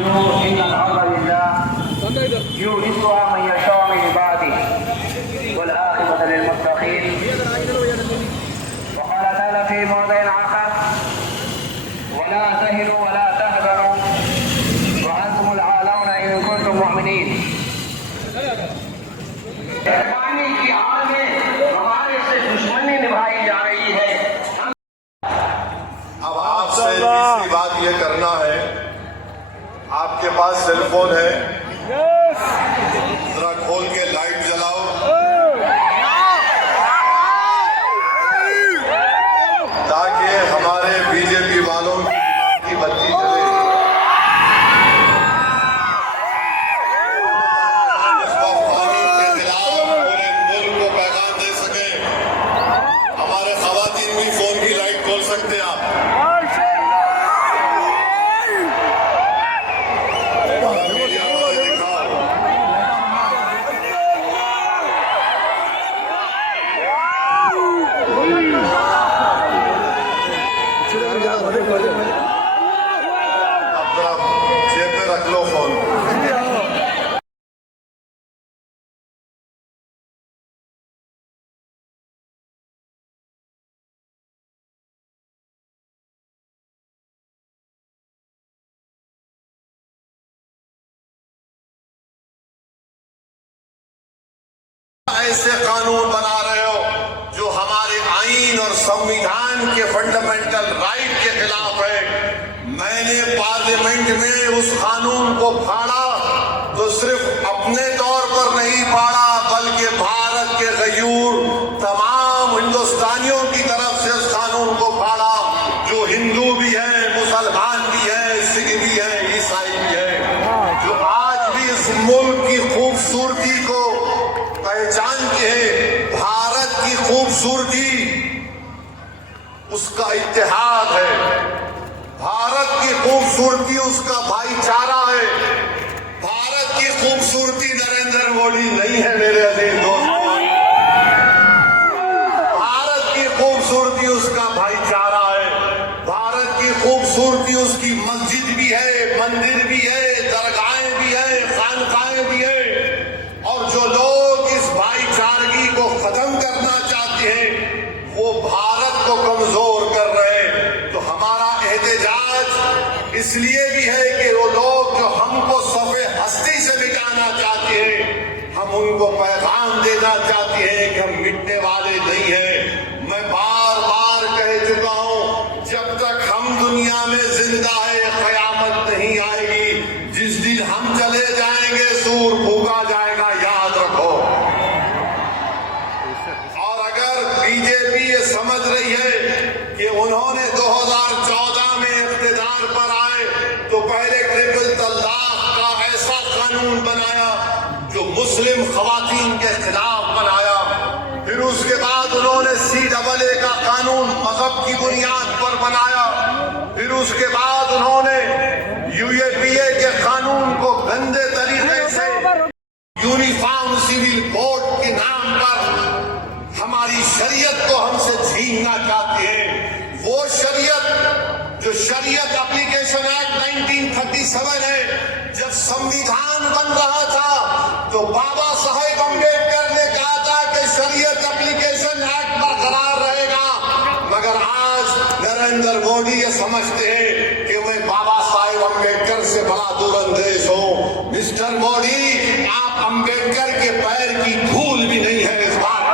إن الحمد لله يورثها من يشاء من عباده والعاقبة للمتقين. وقال تعالى في موضع آخر: ولا تهنوا ولا تحزنوا وأنتم الأعلون إن كنتم مؤمنين. پانی کی آڑ میں ہمارے سے دشمنی نبھائی جا رہی ہے. اب آپ سے تیسری بات یہ کرنا ہے، آپ کے پاس سیل فون ہے، ذرا کھول کے لائٹ جلاؤ. تاکہ ہمارے بی جے پی والوں کی بتی جلے. اس وقت قانون کے خلاف پورے ملک کو پیغام دے سکیں. ہمارے خواتین بھی فون کی لائٹ کھول سکتے ہیں. آپ جیب میں رکھ لو فون. ایسے قانون بنا رہے ہو جو ہمارے آئین اور سنویدھان کے فنڈامنٹل رائٹ کے خلاف ہے. میں نے پارلیمنٹ میں اس قانون کو پھاڑا تو صرف اپنے طور پر نہیں پھاڑا بلکہ بھارت کے غیور تمام ہندوستانیوں کی طرف سے اس قانون کو پھاڑا، جو ہندو بھی ہیں، مسلمان بھی ہیں، سکھ بھی ہیں، عیسائی بھی ہیں، جو آج بھی اس ملک کی خوبصورتی کو پہچانتے ہیں. بھارت کی خوبصورتی اس کا اتحاد ہے، بھارت کی خوبصورتی اس کا بھائی چارہ ہے. بھارت کی خوبصورتی نریندر مودی نہیں ہے میرے عزیز دوستوں. بھارت کی خوبصورتی اس کا بھائی چارہ ہے. بھارت کی خوبصورتی اس کی مسجد بھی ہے، مندر بھی ہے، درگاہیں بھی ہیں، خانقاہیں بھی ہیں. اور جو لوگ اس بھائی چارگی کو ختم کرنا چاہتے ہیں وہ بھارت کو کمزور کر رہے ہیں. تو ہمارا احتجاج اس لیے بھی ہے کہ وہ لوگ جو ہم کو صفحے ہستی سے مٹانا چاہتے ہیں، ہم ان کو پیغام دینا چاہتے ہیں کہ ہم مٹنے والے نہیں ہیں. میں بار بار کہہ چکا ہوں، جب تک ہم دنیا میں زندہ ہے قیامت نہیں آئے گی. جس دن ہم چلے جائیں گے سور پھونکا جائے گا، یاد رکھو. اور اگر بی جے پی یہ سمجھ رہی ہے کہ انہوں نے 2014 میں اقتدار پر آئے تو پہلے ٹرپل طلاق کا ایسا قانون بنایا جو مسلم خواتین کے خلاف بنایا، پھر اس کے بعد انہوں نے CAA کا قانون مذہب کی بنیاد پر بنایا، پھر اس کے بعد انہوں نے UAPA کے قانون کو گندے طریقے سے یونیفارم سول کوڈ کے نام پر ہماری شریعت کو ہم سے چھیننا چاہتے ہیں. وہ شریعت جو شریعت اپلیکیشن ایکٹ 1937 ہے، جب سنویدھان بن رہا تھا تو بابا صاحب امبیڈکر نے کہا تھا کہ شریعت اپلیکیشن ایکٹ برقرار رہے گا. مگر آج نریندر مودی یہ سمجھتے ہیں کہ میں بابا صاحب امبیڈکر سے بڑا دور اندیش ہوں. مسٹر مودی، آپ امبیڈکر کے پیر کی دھول بھی نہیں ہے اس بات.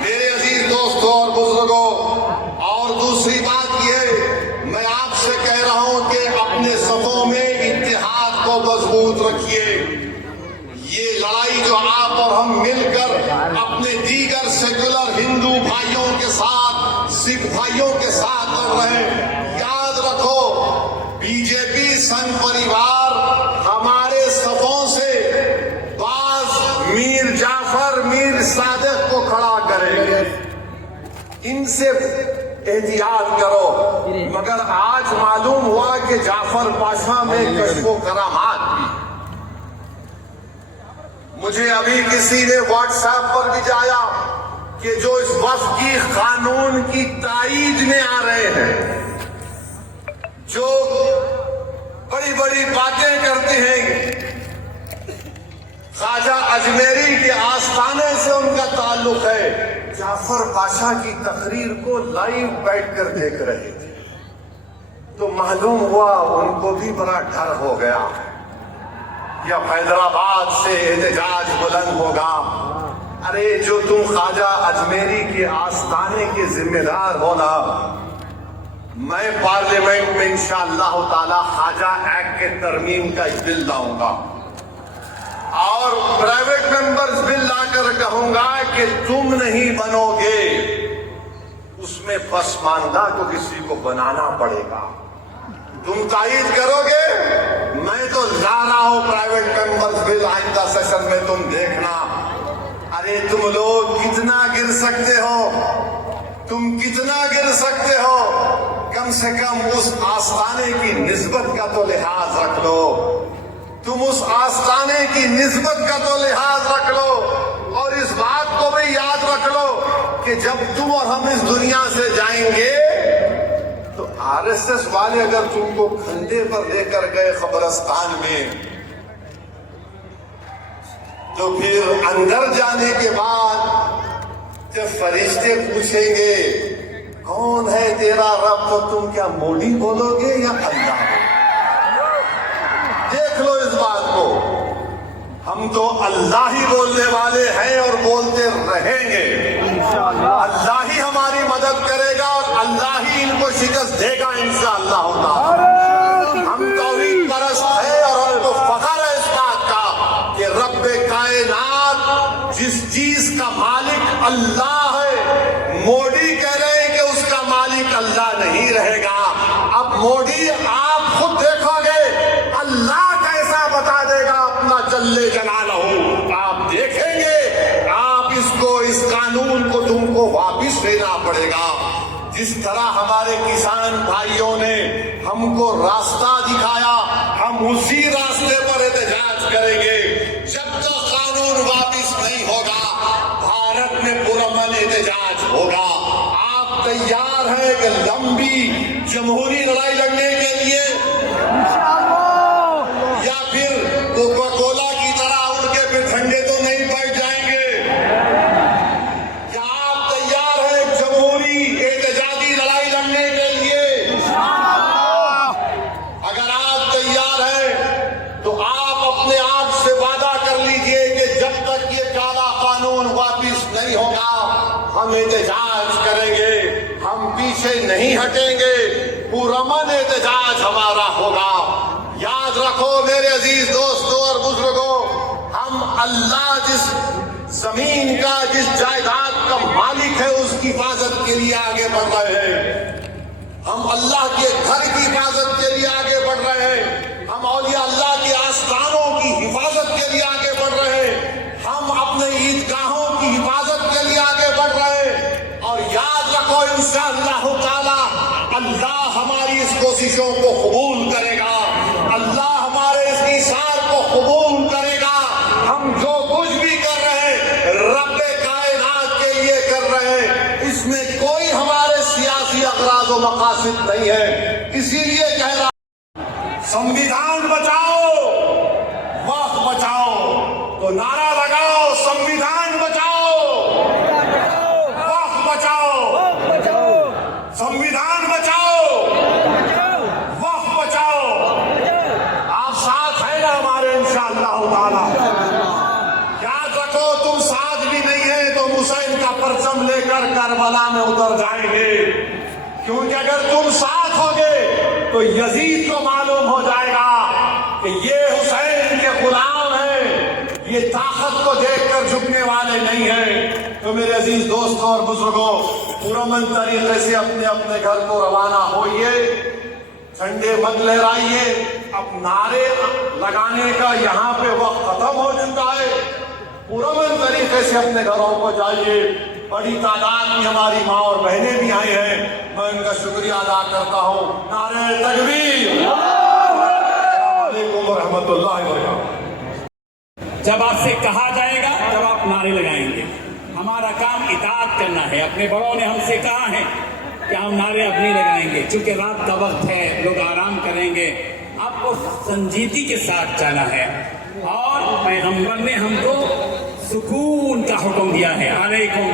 میرے عزیز دوستوں اور بزرگوں، اور دوسری بات یہ، میں آپ سے کہہ رہا ہوں کہ اپنے صفوں میں اتحاد کو مضبوط رکھیے. یہ لڑائی جو آپ اور ہم مل کر اپنے دیگر سیکولر ہندو بھائیوں کے ساتھ، سکھ بھائیوں کے ساتھ لڑ رہے ہیں، یاد رکھو بی جے پی سنگ پریوار ہمارے صفوں سے بعض میر جعفر، میر صادق کو کھڑا کرے. ان سے احتیاط کرو. مگر آج معلوم ہوا کہ جعفر پاشا میں کشف و کرامات بھی. مجھے ابھی کسی نے واٹس ایپ پر بھیجایا کہ جو اس وفد کی قانون کی تائید میں آ رہے ہیں، جو बड़ी बड़ी बातें करते हैं। ख्वाजा अजमेरी के आस्थाने से उनका ताल्लुक है। जाफर पाशा की तकरीर को लाइव बैठकर देख रहे थे तो मालूम हुआ उनको भी बड़ा डर हो गया कि अब हैदराबाद से एहतजाज बुलंद होगा। अरे जो तुम ख्वाजा अजमेरी के आस्थाने के जिम्मेदार हो ना, मैं पार्लियामेंट में इंशाअल्लाह ताला ख्वाजा एक्ट के तरमीम का एक बिल लाऊंगा और प्राइवेट मेंबर्स बिल लाकर कहूंगा कि तुम नहीं बनोगे, उसमें पसमानदा को किसी को बनाना पड़ेगा। तुम तायीद करोगे, मैं तो ला रहा हूं प्राइवेट मेंबर्स बिल आइंदा सेशन में, तुम देखना। अरे तुम लोग कितना गिर सकते हो, तुम कितना गिर सकते हो, कम से कम उस आस्थाने की निस्बत का तो लिहाज रख लो। तुम उस आस्थाने की निस्बत का तो लिहाज रख लो और इस बात को भी याद रख लो कि जब तुम और हम इस दुनिया से जाएंगे तो आरएसएस वाले अगर तुमको खंडे पर लेकर गए कब्रिस्तान में, तो फिर अंदर जाने के बाद जब फरिश्ते पूछेंगे कौन है तेरा रब, तो तुम क्या मोदी बोलोगे या अल्लाह? देख लो इस बात को। हम तो अल्लाह ही बोलने वाले हैं और बोलते रहेंगे। अल्लाह ही हमारी मदद करेगा और अल्लाह ही इनको शिकस्त देगा इंशाअल्लाह। हम तौहीद परस्त हैं और हमको फख्र है इस बात का कि रब्बे कायनात जिस चीज का मालिक अल्लाह है, मोदी कह रहे हैं कि उसका मालिक अल्लाह नहीं रहेगा। अब मोदी आप खुद देखोगे अल्लाह कैसा बता देगा अपना जल्ले जलालहू, आप देखेंगे। आप इसको, इस कानून को तुमको वापिस लेना पड़ेगा। जिस तरह हमारे किसान भाइयों ने हमको रास्ता दिखाया, हम उसी रास्ते पर एहतजाज करेंगे। जब तक कानून वापिस नहीं होगा, भारत में पुरअमन एहतजाज होगा। आप तैयार हैं कि लंबी जमहूरी लड़ाई लड़ने के लिए, या फिर कोका कोला की तरह उनके पे ठंडे तो नहीं बैठ जाएंगे? क्या आप तैयार हैं जमहूरी एहतजाजी लड़ाई लड़ने के लिए? अगर आप तैयार हैं तो आप अपने आप से वादा कर लीजिए कि जब तक ये काला कानून वापिस नहीं होगा हम एहतजाज करेंगे, हम पीछे नहीं हटेंगे, पुरअमन एहतजाज हमारा होगा। याद रखो मेरे अजीज दोस्तों और बुजुर्गों, हम अल्लाह जिस जमीन का, जिस जायदाद का मालिक है, उसकी हिफाजत के लिए आगे बढ़ रहे हैं। हम अल्लाह के घर की हिफाजत के लिए आगे बढ़ रहे हैं। हम औलिया अल्लाह के आस्थानों की हिफाजत के लिए आगे बढ़ रहे हैं। हम अपने ईदगाहों की हिफाजत के लिए आगे बढ़ रहे हैं। और याद रखो इंशाअल्लाह ताला अल्लाह हमारी इस कोशिशों को कबूल करेगा, अल्लाह हमारे इस इशार को कबूल करेगा। हम जो कुछ भी कर रहे हैं रब्बे कायनात के लिए कर रहे हैं, इसमें कोई हमारे सियासी अगराज और मकासद नहीं है। इसीलिए कह रहा संविधान बचाओ, वक्त बचाओ, तो नारा लगाओ संविधान बचाओ, वक्त बचाओ, संविधान बचाओ, वक्त बचाओ। आप साथ हैं ना हमारे इंशाअल्लाह ताला? याद रखो तुम साथ भी नहीं है तो हुसैन का परचम लेकर करबला में उतर जाएंगे, क्योंकि अगर तुम साथ होगे तो यजीद को मालूम हो जाएगा कि ये हुसैन के गुलाम हैं, ये ताकत को देखकर झुकने वाले नहीं हैं। तो मेरे अजीज दोस्तों और बुजुर्गों, पुरअमन तरीके से अपने अपने घर को रवाना होइए, झंडे मत लहराइए। अब नारे लगाने का यहाँ पे वक्त खत्म हो चुका है। पुरअमन तरीके से अपने घरों को जाइए। बड़ी तादाद में हमारी माँ और बहनें भी आई हैं, मैं उनका शुक्रिया अदा करता हूँ। नारे तकबीर, वालेकुम रहमतुल्लाहि व बरकातहू। जब आपसे कहा जाएगा तब आप नारे लगाएंगे। हमारा काम इताअत करना है। अपने बड़ों ने हमसे कहा है कि हम नारे अब नहीं लगाएंगे, चूंकि रात का वक्त है, लोग आराम करेंगे। آپ کو سنجیدگی کے ساتھ چلنا ہے اور پیغمبر نے ہم کو سکون کا حکم دیا ہے علیکم